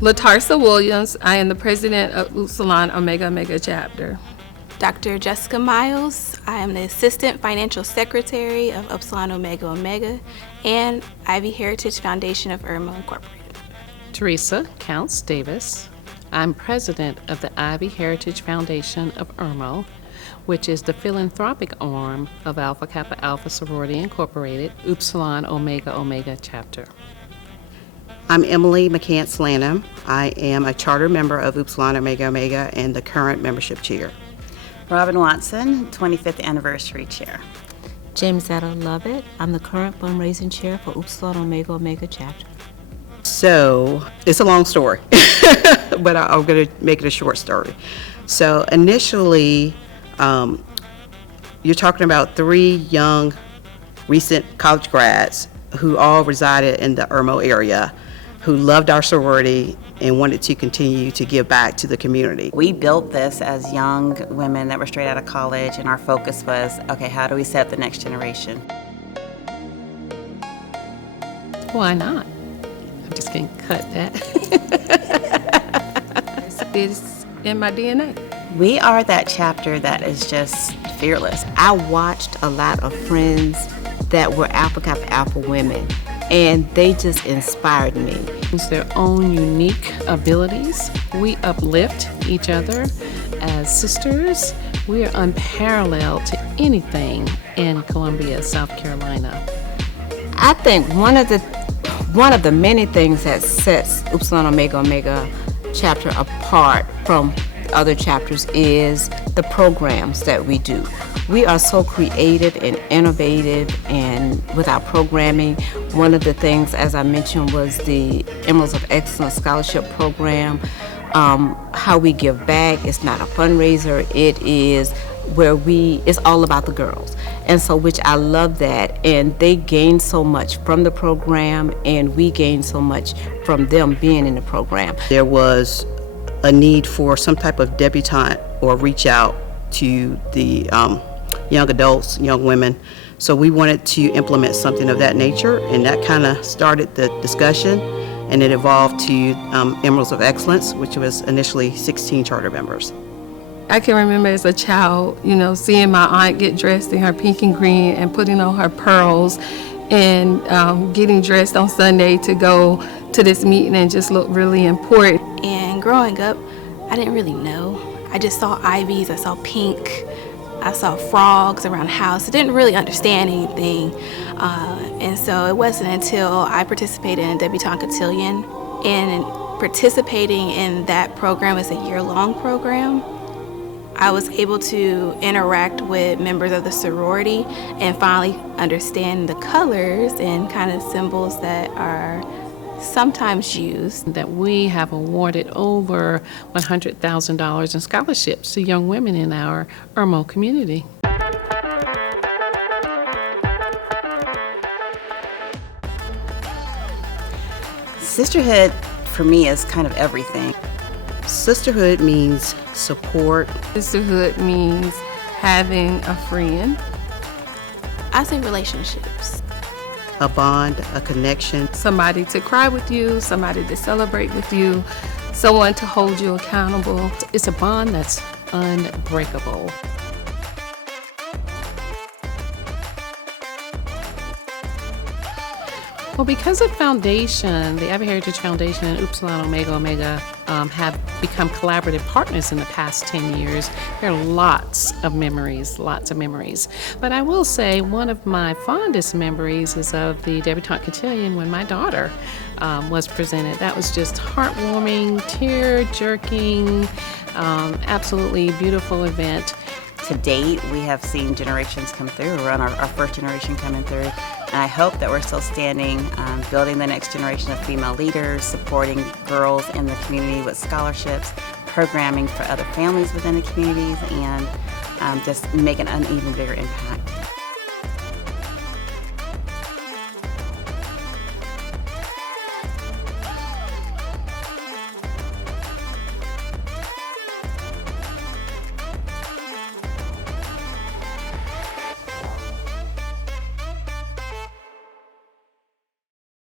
Latarsa Williams. I am the president of Upsilon Omega Omega chapter. Dr. Jessica Miles. I am the Assistant Financial Secretary of Upsilon Omega Omega and Ivy Heritage Foundation of Irma Incorporated. Teresa Counts Davis. I'm president of the Ivy Heritage Foundation of Irma, which is the philanthropic arm of Alpha Kappa Alpha Sorority Incorporated, Upsilon Omega Omega chapter. I'm Emily McCants Lanham. I am a charter member of Upsilon Omega Omega and the current membership chair. Robin Watson, 25th Anniversary Chair. Jamesetta Lovett. I'm the current fundraising chair for Upsilon Omega Omega chapter. So, it's a long story, but I'm going to make it a short story. So, initially, you're talking about 3 young, recent college grads who all resided in the Irmo area, who loved our sorority and wanted to continue to give back to the community. We built this as young women that were straight out of college, and our focus was, okay, how do we set up the next generation? Why not? I'm just going to cut that. It's in my DNA. We are that chapter that is just fearless. I watched a lot of friends that were Alpha Kappa Alpha women, and they just inspired me. It's their own unique abilities. We uplift each other as sisters. We are unparalleled to anything in Columbia, South Carolina. I think one of the many things that sets Upsilon Omega Omega chapter apart from other chapters is the programs that we do. We are so creative and innovative, and with our programming, one of the things, as I mentioned, was the Emeralds of Excellence Scholarship Program. How we give back, it's not a fundraiser, it is where it's all about the girls. And so, which I love that, and they gain so much from the program, and we gain so much from them being in the program. There was a need for some type of debutante or reach out to the young adults, young women. So we wanted to implement something of that nature, and that kind of started the discussion, and it evolved to Emeralds of Excellence, which was initially 16 charter members. I can remember as a child, seeing my aunt get dressed in her pink and green and putting on her pearls and getting dressed on Sunday to go to this meeting and just look really important. And growing up, I didn't really know. I just saw ivies, I saw pink, I saw frogs around the house. I didn't really understand anything. And so it wasn't until I participated in Debutante Cotillion, and participating in that program is a year-long program. I was able to interact with members of the sorority and finally understand the colors and kind of symbols that are sometimes used. That we have awarded over $100,000 in scholarships to young women in our Irmo community. Sisterhood, for me, is kind of everything. Sisterhood means support. Sisterhood means having a friend. I say relationships. A bond, a connection. Somebody to cry with you, somebody to celebrate with you, someone to hold you accountable. It's a bond that's unbreakable. Well, because the foundation, the Ivy Heritage Foundation and Upsilon Omega Omega have become collaborative partners in the past 10 years, there are lots of memories. But I will say one of my fondest memories is of the Debutante Cotillion when my daughter was presented. That was just heartwarming, tear-jerking, absolutely beautiful event. To date, we have seen generations come through. We're on our first generation coming through. And I hope that we're still standing, building the next generation of female leaders, supporting girls in the community with scholarships, programming for other families within the communities, and just making an even bigger impact.